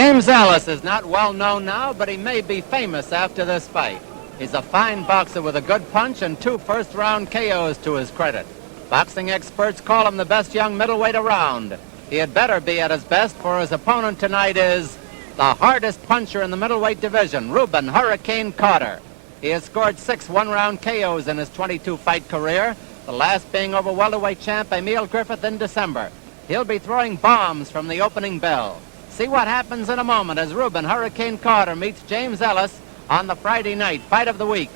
James Ellis is not well known now, but he may be famous after this fight. He's a fine boxer with a good punch and 2 first-round KOs to his credit. Boxing experts call him the best young middleweight around. He had better be at his best, for his opponent tonight is the hardest puncher in the middleweight division, Rubin Hurricane Carter. He has scored 6 one-round KOs in his 22-fight career, the last being over welterweight champ Emil Griffith in December. He'll be throwing bombs from the opening bell. See what happens in a moment as Rubin Hurricane Carter meets James Ellis on the Friday night fight of the week.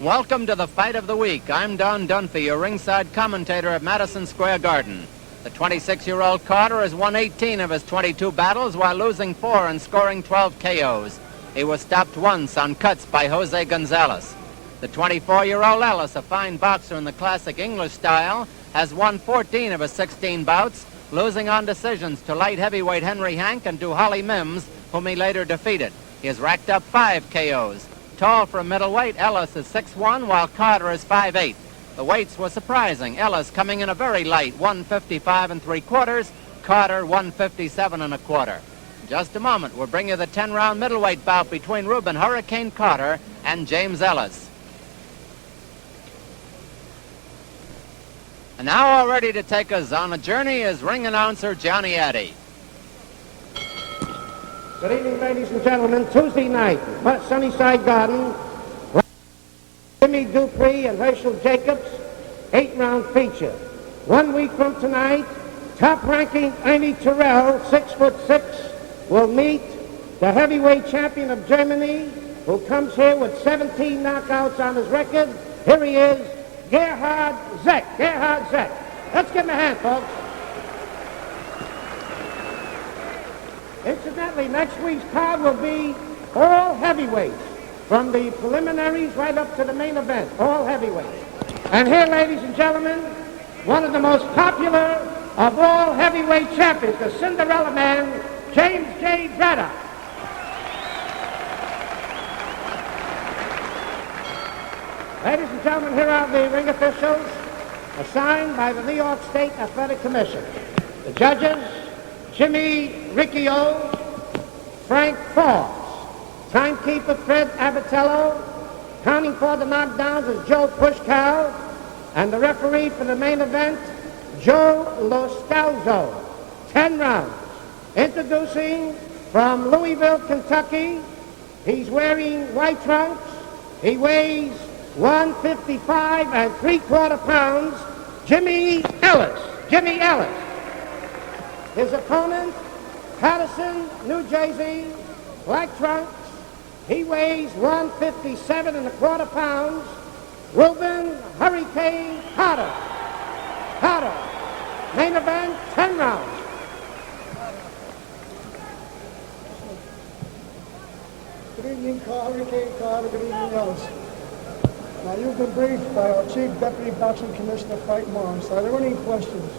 Welcome to the fight of the week. I'm Don Dunphy, your ringside commentator at Madison Square Garden. The 26-year-old Carter has won 18 of his 22 battles while losing 4 and scoring 12 KOs. He was stopped once on cuts by Jose Gonzalez. The 24-year-old Ellis, a fine boxer in the classic English style, has won 14 of his 16 bouts, losing on decisions to light heavyweight Henry Hank and to Holly Mims, whom he later defeated. He has racked up 5 KOs. Tall for a middleweight, Ellis is 6'1", while Carter is 5'8". The weights were surprising. Ellis coming in a very light 155 3/4, Carter 157 1/4. In just a moment, we'll bring you the 10-round middleweight bout between Rubin Hurricane Carter and James Ellis. And now all ready to take us on a journey is ring announcer Johnny Addy. Good evening, ladies and gentlemen. Tuesday night, Sunnyside Garden, Jimmy Dupree and Herschel Jacobs, 8-round feature. 1 week from tonight, top-ranking Ernie Terrell, 6'6", will meet the heavyweight champion of Germany, who comes here with 17 knockouts on his record. Here he is, Gerhard Zeck. Gerhard Zeck. Let's give him a hand, folks. Incidentally, next week's card will be all heavyweights, from the preliminaries right up to the main event, all heavyweights. And here, ladies and gentlemen, one of the most popular of all heavyweight champions, the Cinderella Man, James J. Braddock. Ladies and gentlemen, here are the ring officials assigned by the New York State Athletic Commission. The judges: Jimmy Riccio, Frank Forbes. Timekeeper Fred Abatello. Counting for the knockdowns is Joe Pushkow. And the referee for the main event, Joe Loscalzo. 10 rounds. Introducing from Louisville, Kentucky. He's wearing white trunks. He weighs 155 3/4 pounds. Jimmy Ellis. Jimmy Ellis. His opponent, Patterson, New Jersey, black trunks. He weighs 157 1/4 pounds. Rubin Hurricane Carter. Carter. Main event, 10 rounds. Good evening, Hurricane Carter. Good evening, Ellis. Now, you've been briefed by our Chief Deputy Boxing Commissioner, Frank Morris. Are there any questions?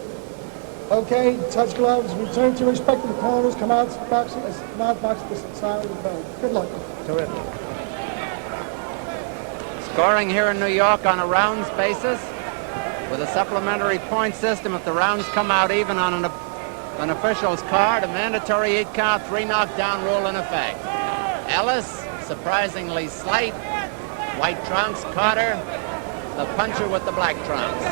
Okay, touch gloves, return to respective corners, come out, boxing, not boxing the side of the belt. Good luck. Terrific. Scoring here in New York on a rounds basis with a supplementary point system. If the rounds come out even on an official's card, a mandatory 8-count, 3 knockdown rule in effect. Ellis, surprisingly slight, white trunks. Carter, the puncher with the black trunks.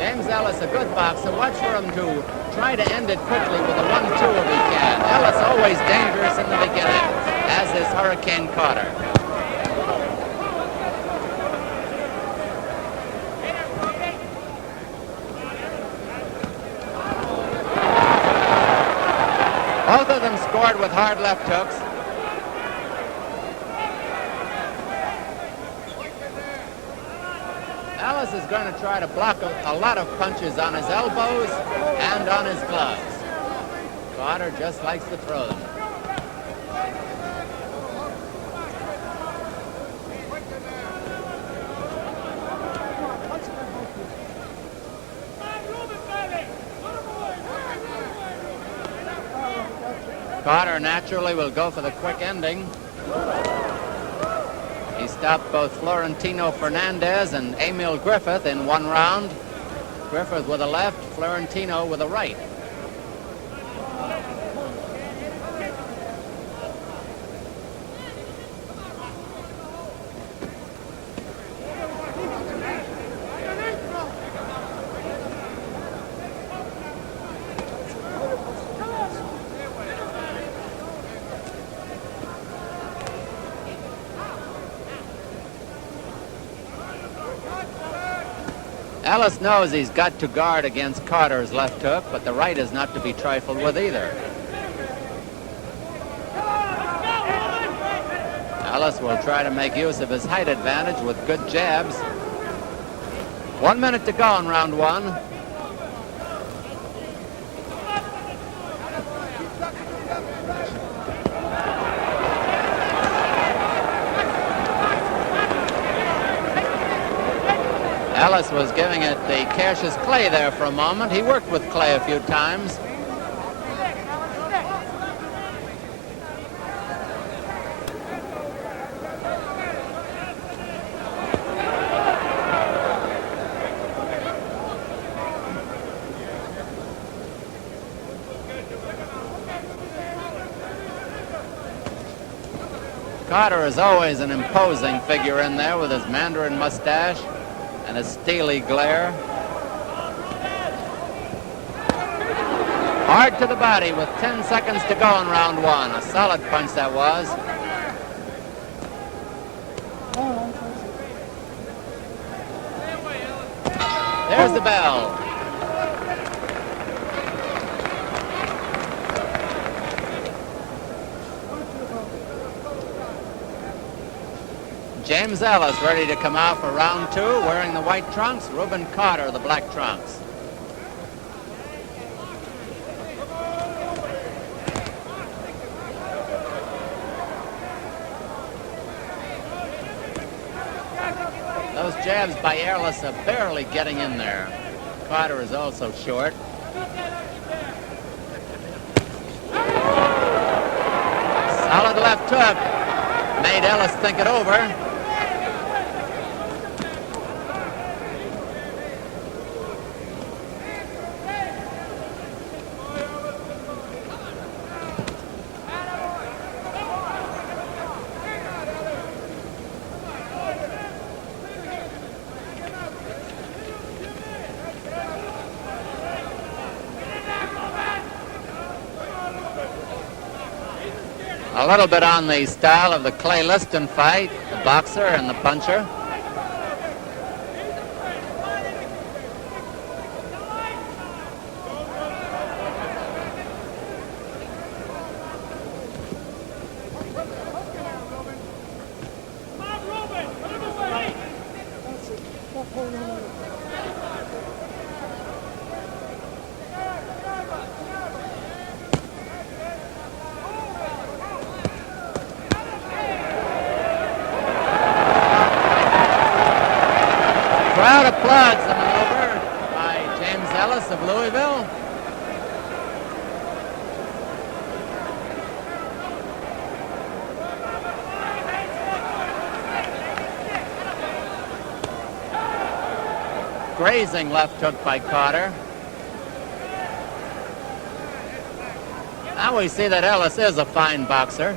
James Ellis, a good boxer. Watch for him to try to end it quickly with a 1-2 if he can. Ellis always dangerous in the beginning, as is Hurricane Carter. Both of them scored with hard left hooks. Ellis is going to try to block a lot of punches on his elbows and on his gloves. Carter just likes to throw them. Carter naturally will go for the quick ending. He stopped both Florentino Fernandez and Emil Griffith in one round. Griffith with a left, Florentino with a right. Ellis knows he's got to guard against Carter's left hook, but the right is not to be trifled with either. Ellis will try to make use of his height advantage with good jabs. 1 minute to go in round one. Ellis was giving it the Cassius Clay there for a moment. He worked with Clay a few times. Carter is always an imposing figure in there with his Mandarin mustache and a steely glare. Hard to the body with 10 seconds to go in round one. A solid punch that was. There's the bell. James Ellis ready to come out for round two, wearing the white trunks. Rubin Carter, the black trunks. Those jabs by Ellis are barely getting in there. Carter is also short. Solid left hook. Made Ellis think it over. A little bit on the style of the Clay Liston fight, the boxer and the puncher. Crowd applauds the maneuver by James Ellis of Louisville. Grazing left hook by Carter. Now we see that Ellis is a fine boxer.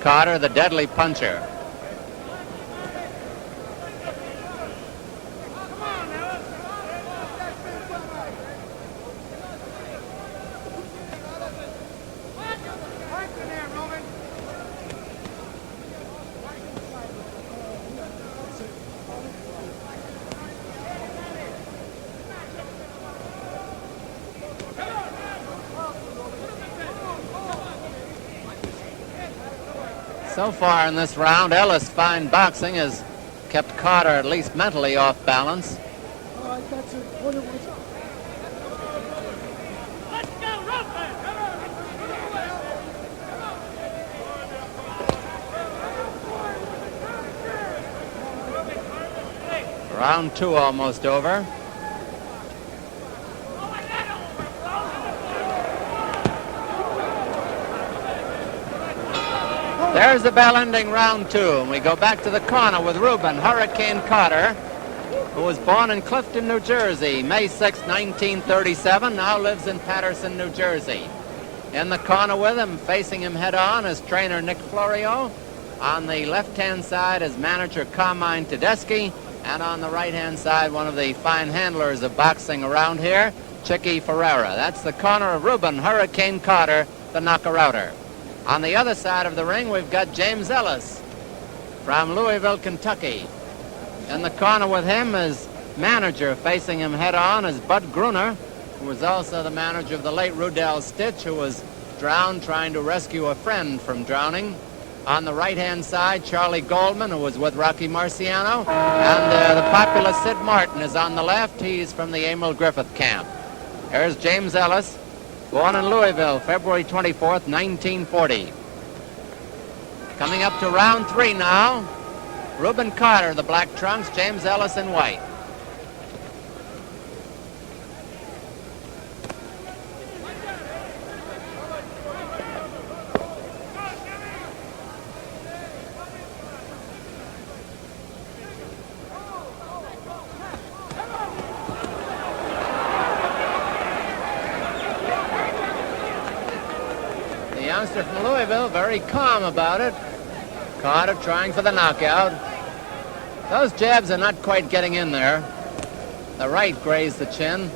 Carter, the deadly puncher. So far in this round, Ellis' fine boxing has kept Carter at least mentally off balance. All right, that's it. What it was. Round 2 almost over. There's the bell ending round 2, and we go back to the corner with Rubin, Hurricane Carter, who was born in Clifton, New Jersey, May 6, 1937, now lives in Patterson, New Jersey. In the corner with him, facing him head-on, is trainer Nick Florio. On the left-hand side is manager Carmine Tedeschi, and on the right-hand side, one of the fine handlers of boxing around here, Chicky Ferreira. That's the corner of Rubin, Hurricane Carter, the knocker-outer. On the other side of the ring, we've got James Ellis from Louisville, Kentucky. In the corner with him is manager, facing him head-on, is Bud Gruner, who was also the manager of the late Rudell Stitch, who was drowned trying to rescue a friend from drowning. On the right-hand side, Charlie Goldman, who was with Rocky Marciano, and the popular Sid Martin is on the left. He's from the Emil Griffith camp. Here's James Ellis, born in Louisville, February 24th, 1940. Coming up to round 3 now. Rubin Carter, the black trunks, James Ellis in white. The youngster from Louisville, very calm about it. Carter trying for the knockout. Those jabs are not quite getting in there. The right grazed the chin.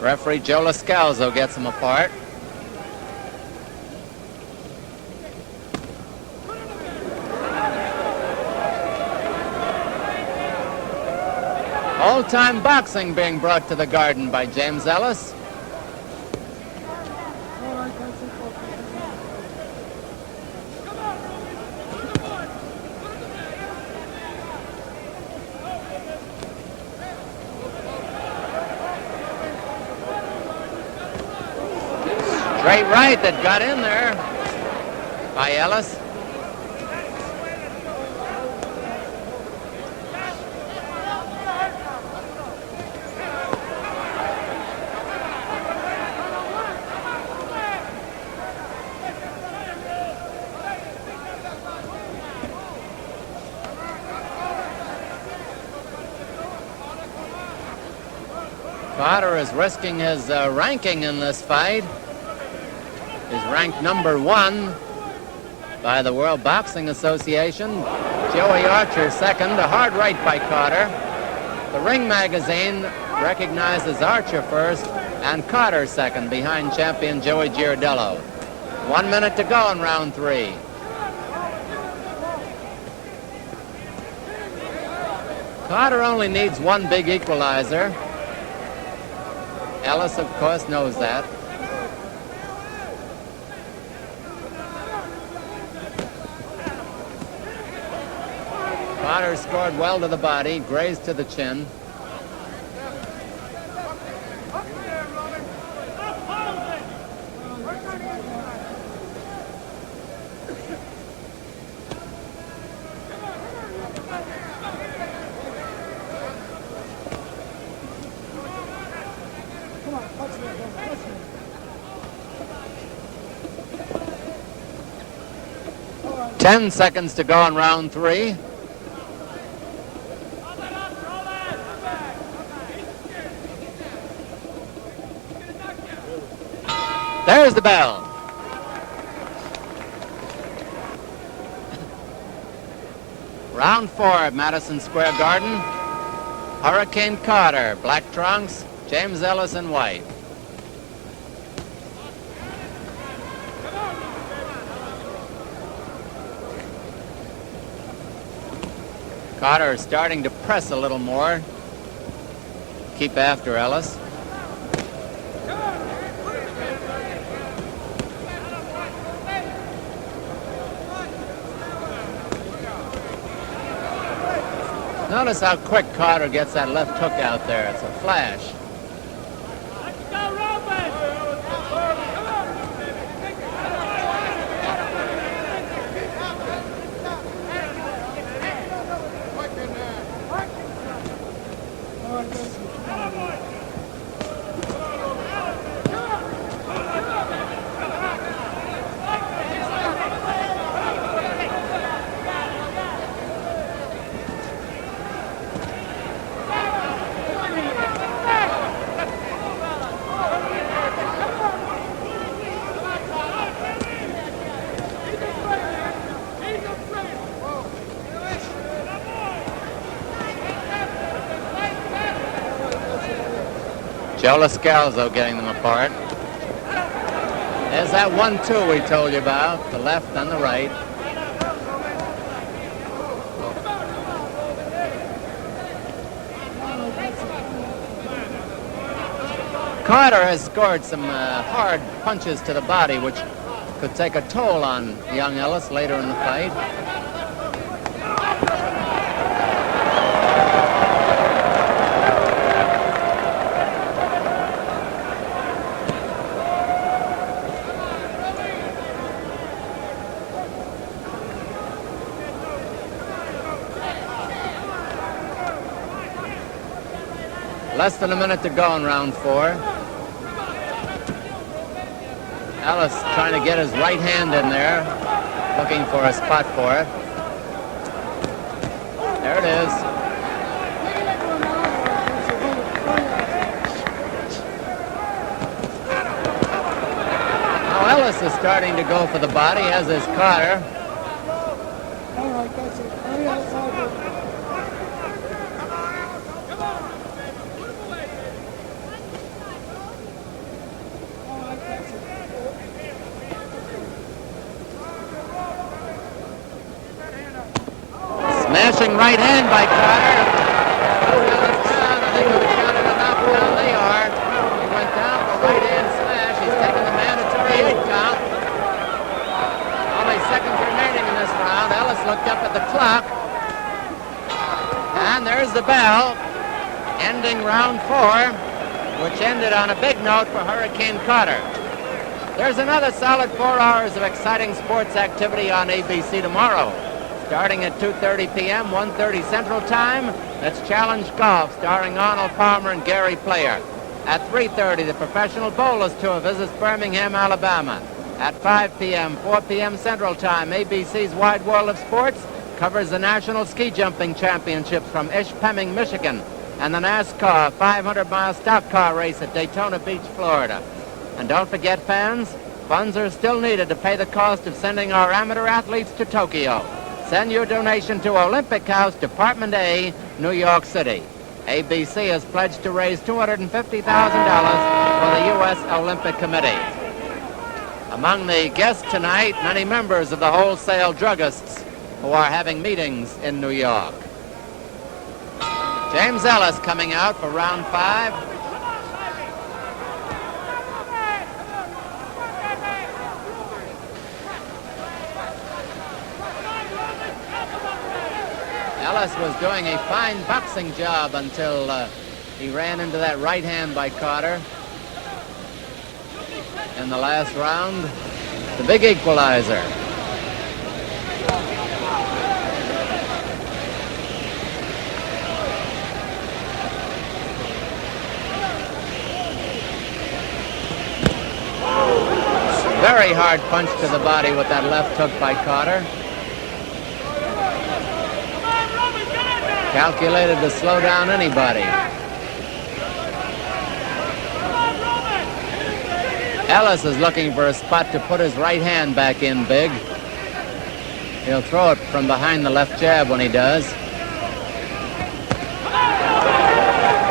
Referee Joe Lascalzo gets him apart. Old-time boxing being brought to the Garden by James Ellis. Straight right that got in there by Ellis. Carter is risking his ranking in this fight. He's ranked number 1 by the World Boxing Association. Joey Archer second, a hard right by Carter. The Ring magazine recognizes Archer first and Carter second behind champion Joey Giardello. 1 minute to go in round 3. Carter only needs 1 big equalizer. Ellis, of course, knows that. Carter scored well to the body, grazed to the chin. Come on, touch me, touch me. 10 seconds to go in round 3. There's the bell. Round 4 at Madison Square Garden. Hurricane Carter, black trunks, James Ellis in white. Carter starting to press a little more. Keep after Ellis. Notice how quick Carter gets that left hook out there. It's a flash. Let's go, Rubin! Joe Lascalzo getting them apart. There's that 1-2 we told you about, the left and the right. Carter has scored some hard punches to the body, which could take a toll on young Ellis later in the fight. Less than a minute to go in round 4. Ellis trying to get his right hand in there, looking for a spot for it. There it is. Now Ellis is starting to go for the body, as is Carter. All right, that's it. Hurry outside. Smashing right hand by Carter. I think we've counted a knockdown. They are. He went down for right hand smash. He's taking the mandatory 8 count. Only seconds remaining in this round. Ellis looked up at the clock. And there's the bell, ending round 4, which ended on a big note for Hurricane Carter. There's another solid 4 hours of exciting sports activity on ABC tomorrow. Starting at 2:30 p.m., 1:30 Central Time, that's Challenge Golf, starring Arnold Palmer and Gary Player. At 3:30, the Professional Bowlers Tour visits Birmingham, Alabama. At 5 p.m., 4 p.m. Central Time, ABC's Wide World of Sports covers the National Ski Jumping Championships from Ishpeming, Michigan, and the NASCAR 500-mile stock car race at Daytona Beach, Florida. And don't forget, fans, funds are still needed to pay the cost of sending our amateur athletes to Tokyo. Send your donation to Olympic House, Department A, New York City. ABC has pledged to raise $250,000 for the U.S. Olympic Committee. Among the guests tonight, many members of the wholesale druggists who are having meetings in New York. James Ellis coming out for round 5. Ellis was doing a fine boxing job until he ran into that right hand by Carter in the last round. The big equalizer. Very hard punch to the body with that left hook by Carter. Calculated to slow down anybody. Ellis is looking for a spot to put his right hand back in big. He'll throw it from behind the left jab when he does.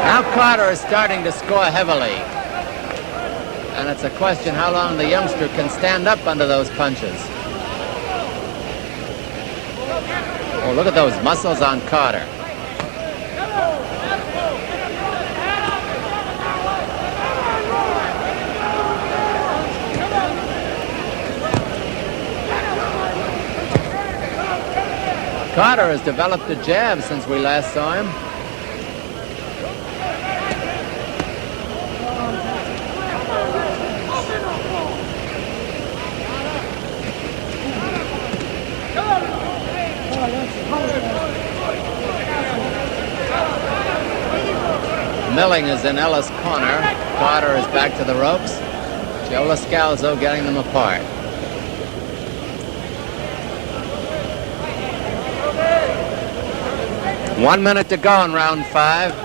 Now Carter is starting to score heavily. And it's a question how long the youngster can stand up under those punches. Oh, look at those muscles on Carter. Carter has developed a jab since we last saw him. Milling is in Ellis' corner. Carter is back to the ropes. Joe Lascalzo getting them apart. One minute to go in round 5.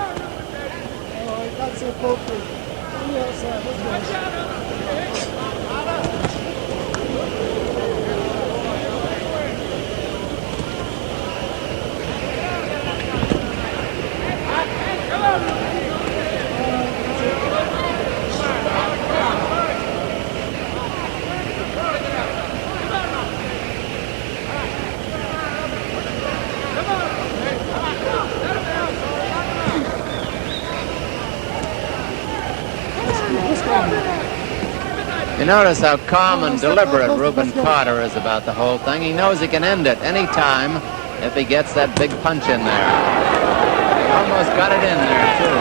You notice how calm and deliberate Rubin Carter is about the whole thing. He knows he can end it any time if he gets that big punch in there. He almost got it in there, too.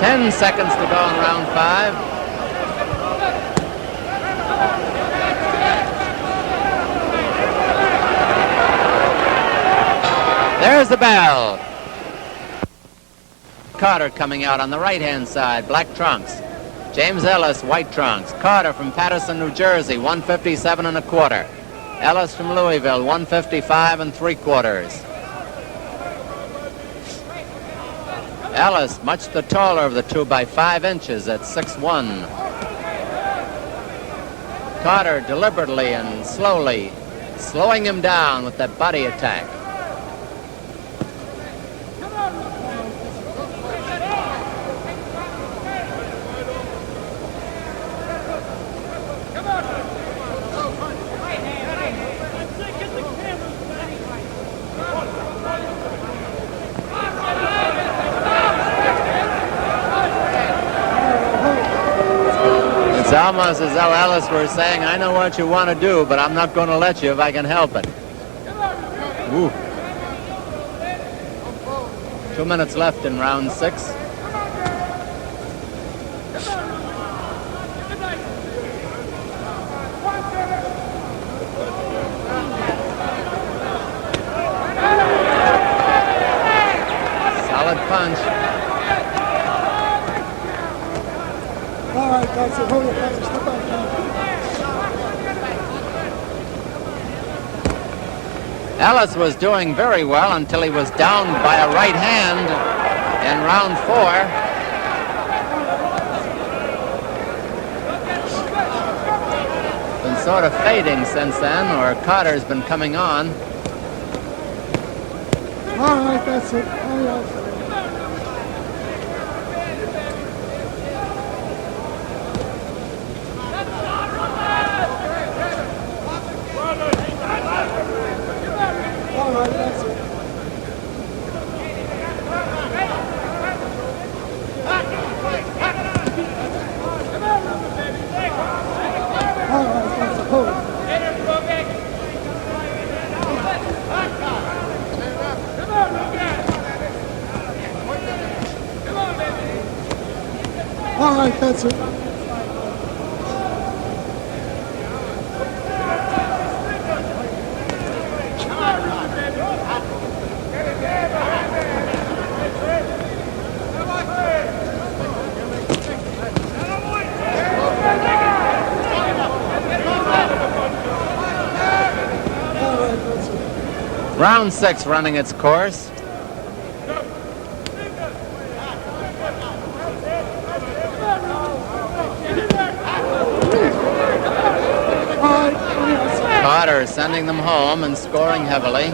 10 seconds to go in round 5. There's the bell. Carter coming out on the right-hand side, black trunks. James Ellis, white trunks. Carter from Paterson, New Jersey, 157 1/4. Ellis from Louisville, 155 3/4. Ellis, much the taller of the two by 5 inches at 6'1". Carter deliberately and slowly slowing him down with that body attack. It's almost as though Ellis were saying, I know what you want to do, but I'm not going to let you if I can help it. Ooh. 2 minutes left in round 6. Solid punch. All right, that's it. Hold it, that's it. Step back down. Ellis was doing very well until he was down by a right hand in round 4. Been sort of fading since then, or Carter's been coming on. All right, that's it. All right. All right, that's it. Round 6 running its course. Carter sending them home and scoring heavily.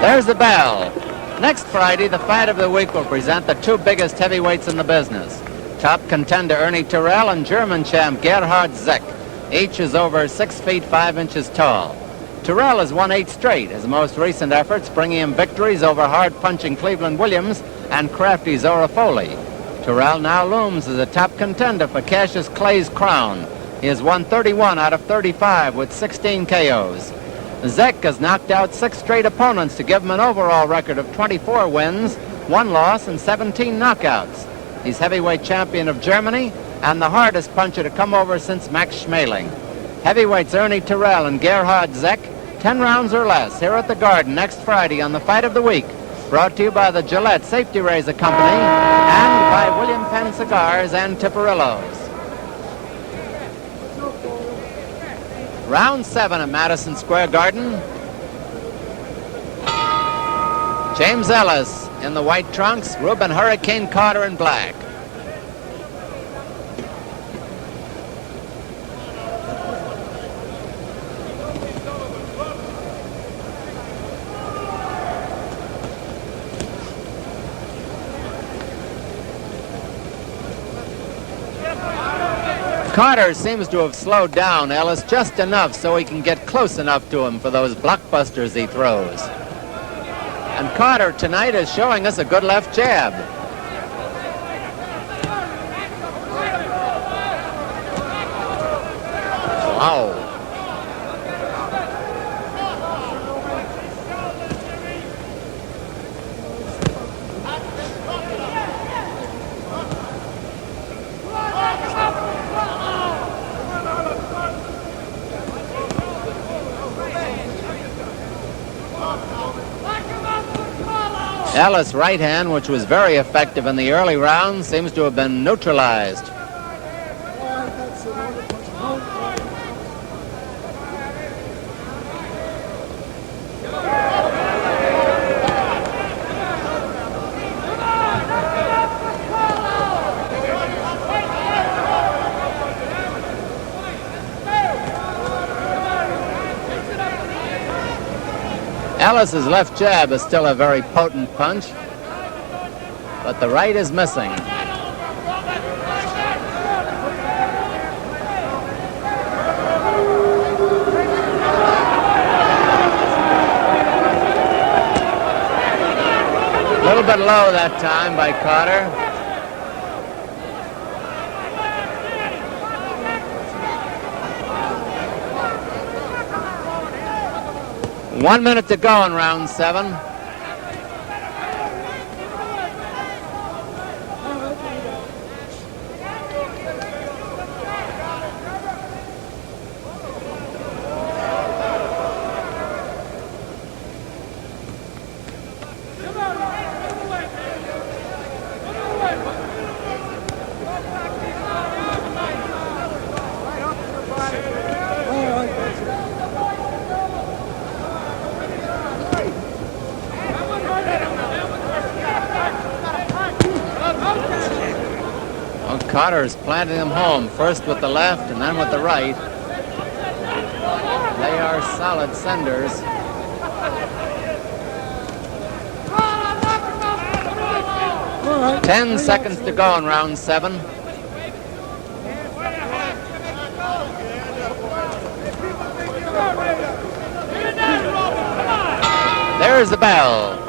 There's the bell. Next Friday, the fight of the week will present the two biggest heavyweights in the business. Top contender Ernie Terrell and German champ Gerhard Zick. Each is over 6 feet 5 inches tall. Terrell has won 8 straight, his most recent efforts bringing him victories over hard-punching Cleveland Williams and crafty Zora Foley. Terrell now looms as a top contender for Cassius Clay's crown, He has won 31 out of 35 with 16 KOs. Zek has knocked out 6 straight opponents to give him an overall record of 24 wins, 1 loss, and 17 knockouts. He's heavyweight champion of Germany and the hardest puncher to come over since Max Schmeling. Heavyweights Ernie Terrell and Gerhard Zek, 10 rounds or less, here at the Garden next Friday on the Fight of the Week. Brought to you by the Gillette Safety Razor Company and by William Penn Cigars and Tipperillos. Round 7 at Madison Square Garden. James Ellis in the white trunks, Rubin Hurricane Carter in black. Carter seems to have slowed down Ellis just enough so he can get close enough to him for those blockbusters he throws. And Carter tonight is showing us a good left jab. Wow. Ellis' right hand, which was very effective in the early rounds, seems to have been neutralized. Ellis's left jab is still a very potent punch, but the right is missing. A little bit low that time by Carter. One minute to go in round 7. Carter is planting them home, first with the left and then with the right. They are solid senders. Right. 10 seconds to go in round 7. There's the bell.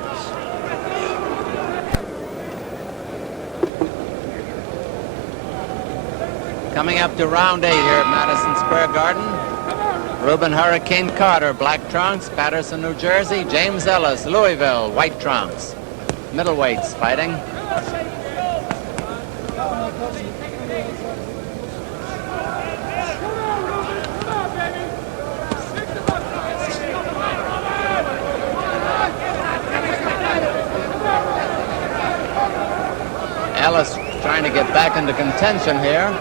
Coming up to round 8 here at Madison Square Garden. Rubin Hurricane Carter, black trunks, Patterson, New Jersey. James Ellis, Louisville, white trunks. Middleweights fighting. Ellis trying to get back into contention here.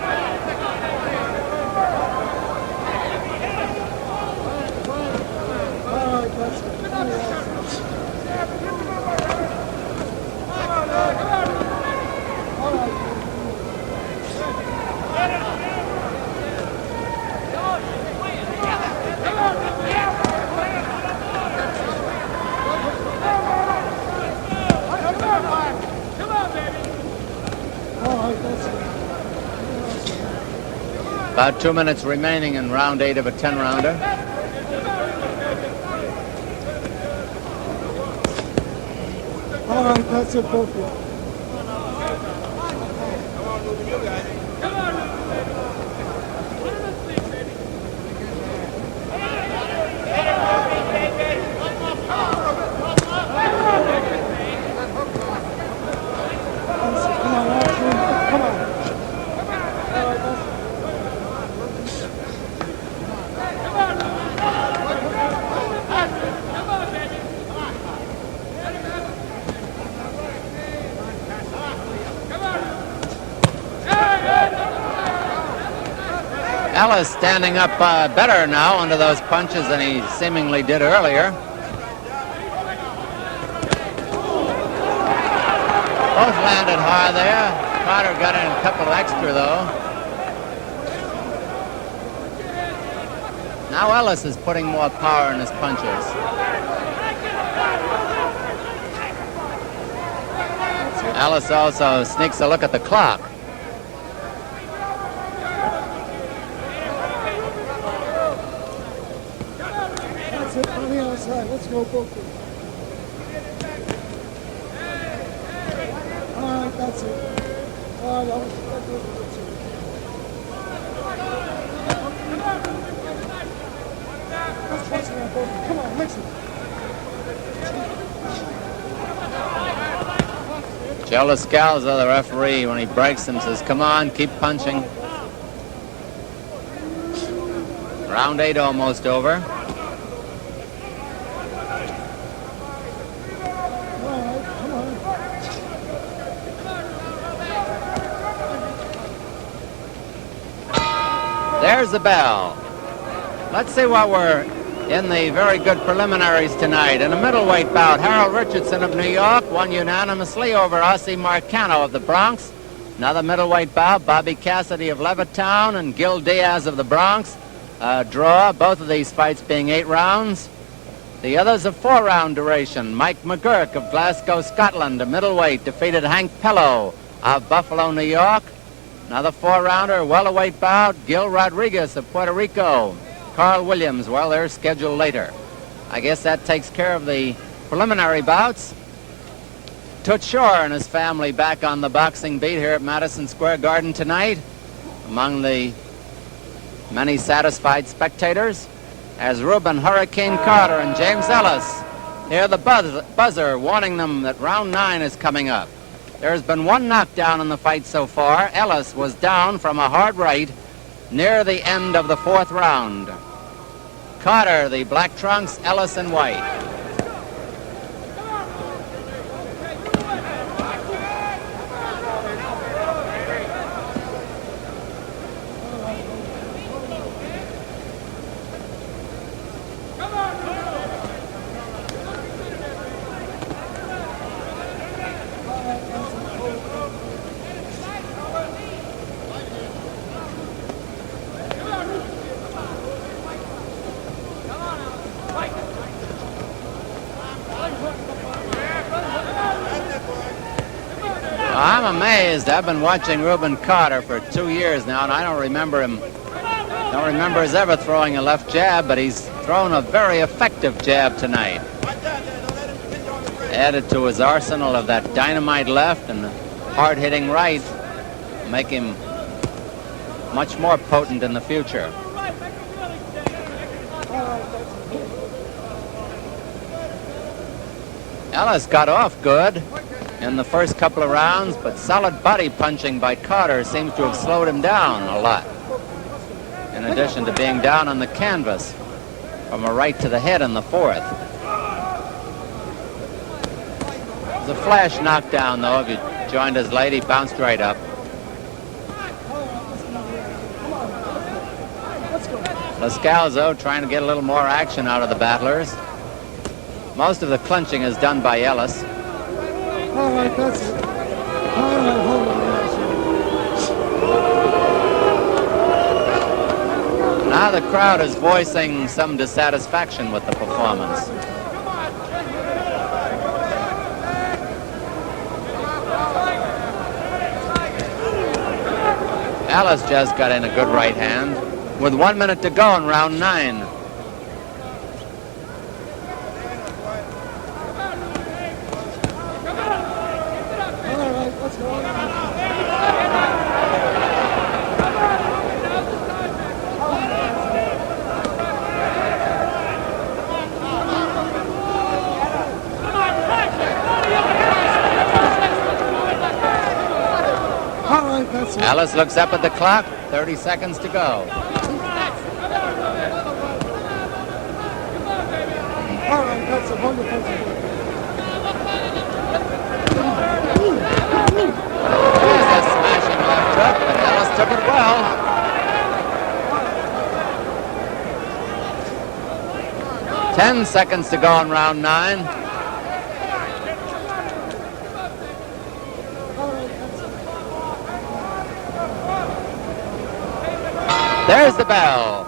About 2 minutes remaining in round 8 of a 10-rounder. All right, that's it, both of you. Ellis standing up better now under those punches than he seemingly did earlier. Both landed high there. Carter got in a couple extra, though. Now Ellis is putting more power in his punches. Ellis also sneaks a look at the clock. That's it, on the outside. Let's go, both. All right, that's it. All right, that was good. Let's punch it on both. Come on, mix it. Joe Lascalzo, the referee, when he breaks him, says, come on, keep punching. Round 8 almost over. All right, come on. There's the bell. Let's see what we're in the very good preliminaries tonight. In a middleweight bout, Harold Richardson of New York won unanimously over Ossie Marcano of the Bronx. Another middleweight bout, Bobby Cassidy of Levittown and Gil Diaz of the Bronx. Draw, both of these fights being 8 rounds. The others a 4-round duration. Mike McGurk of Glasgow, Scotland, a middleweight, defeated Hank Pello of Buffalo, New York. Another 4-rounder, welterweight bout, Gil Rodriguez of Puerto Rico. Carl Williams, well, they're scheduled later. I guess that takes care of the preliminary bouts. Toots Shore and his family back on the boxing beat here at Madison Square Garden tonight, among the many satisfied spectators, as Rubin, Hurricane Carter, and James Ellis hear the buzzer warning them that round 9 is coming up. There's been one knockdown in the fight so far. Ellis was down from a hard right near the end of the 4th round. Carter, the black trunks, Ellis in white. I'm amazed. I've been watching Rubin Carter for 2 years now, and I don't remember his ever throwing a left jab, but he's thrown a very effective jab tonight. Added to his arsenal of that dynamite left and hard-hitting right, make him much more potent in the future. Ellis got off good in the first couple of rounds, but solid body punching by Carter seems to have slowed him down a lot, in addition to being down on the canvas from a right to the head in the 4th. It was a flash knockdown, though. If you joined us late, he bounced right up. Lascalzo trying to get a little more action out of the battlers. Most of the clinching is done by Ellis. All right, that's it. All right, hold on. Now the crowd is voicing some dissatisfaction with the performance. Ellis just got in a good right hand with 1 minute to go in round 9. Ellis looks up at the clock, 30 seconds to go. All right, that's a wonderful thing. There's a smashing left hook, but Ellis took it well. 10 seconds to go in round 9. There's the bell.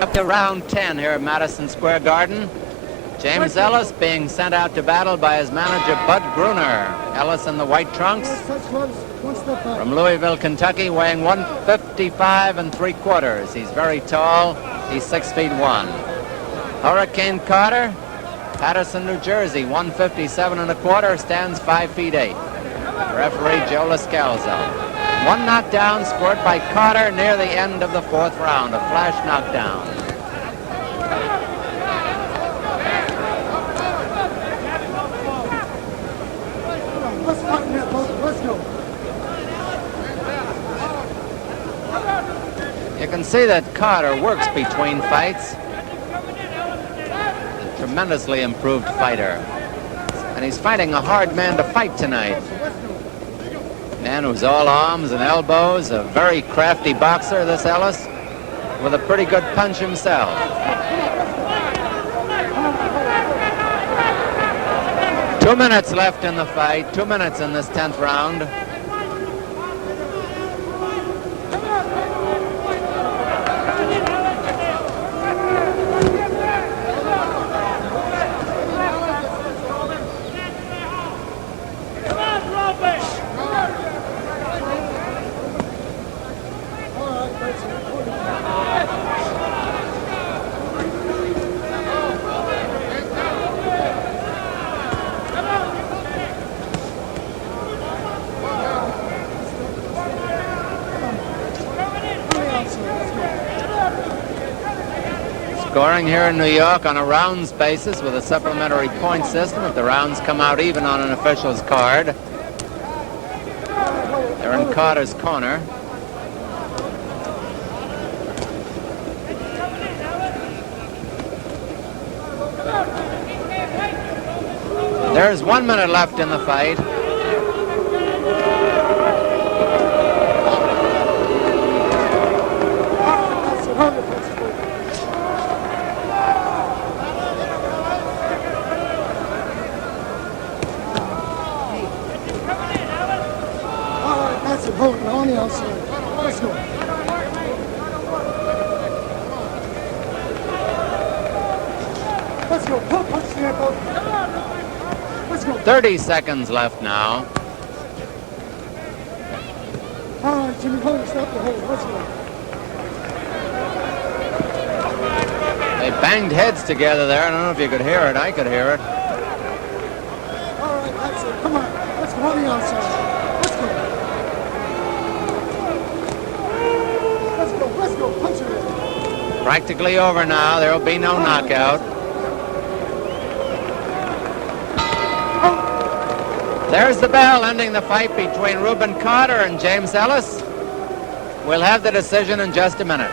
Up to round 10 here at Madison Square Garden. James Ellis being sent out to battle by his manager, Bud Gruner. Ellis in the white trunks from Louisville, Kentucky, weighing 155 3/4. He's very tall. He's 6'1". Hurricane Carter, Patterson, New Jersey, 157 1/4, stands 5'8". Referee Joe Lascalzo. One knockdown scored by Carter near the end of the 4th round, a flash knockdown. You can see that Carter works between fights. A tremendously improved fighter. And he's fighting a hard man to fight tonight. Man who's all arms and elbows, a very crafty boxer, this Ellis, with a pretty good punch himself. Two minutes left in the fight, 2 minutes in this 10th round. Scoring here in New York on a rounds basis with a supplementary point system. If the rounds come out even on an official's card. They're in Carter's corner. There's 1 minute left in the fight. On the outside. Let's go. Let's go. Punch the elbow. Let's go. 30 seconds left now. All right, Jimmy, hold it. Stop the hold. Let's go. They banged heads together there. I don't know if you could hear it. I could hear it. All right, that's it. Come on. Let's go on the outside. Let's go. Let's go. Punch it in. Practically over now. There will be no knockout. There's the bell ending the fight between Rubin Carter and James Ellis. We'll have the decision in just a minute.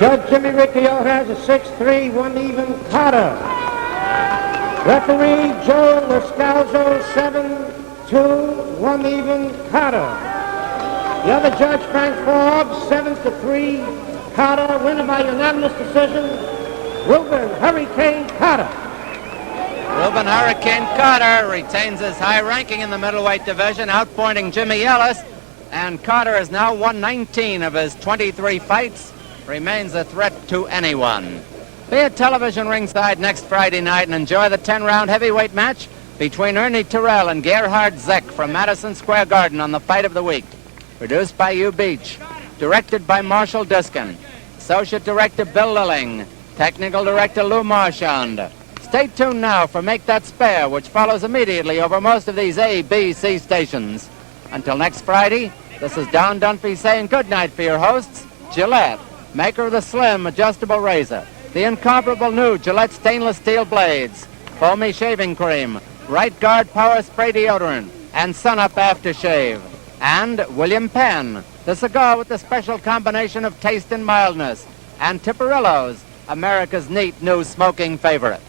Judge Jimmy Riccio has a 6-3, 1 even Carter. Referee Joe Lascalzo, 7-2, 1 even Carter. The other judge, Frank Forbes, 7-3, Carter. Winner by unanimous decision, Rubin Hurricane Carter. Rubin Hurricane Carter retains his high ranking in the middleweight division, outpointing Jimmy Ellis. And Carter is now 119 of his 23 fights. Remains a threat to anyone. Be at television ringside next Friday night and enjoy the 10-round heavyweight match between Ernie Terrell and Gerhard Zeck from Madison Square Garden on the Fight of the Week. Produced by Hugh Beach. Directed by Marshall Diskin. Associate Director Bill Lilling. Technical Director Lou Marchand. Stay tuned now for Make That Spare, which follows immediately over most of these A, B, C stations. Until next Friday, this is Don Dunphy saying good night for your hosts, Gillette, maker of the slim adjustable razor, the incomparable new Gillette stainless steel blades, foamy shaving cream, Right Guard Power Spray deodorant, and Sun Up aftershave. And William Penn, the cigar with the special combination of taste and mildness. And Tiparillos, America's neat new smoking favorite.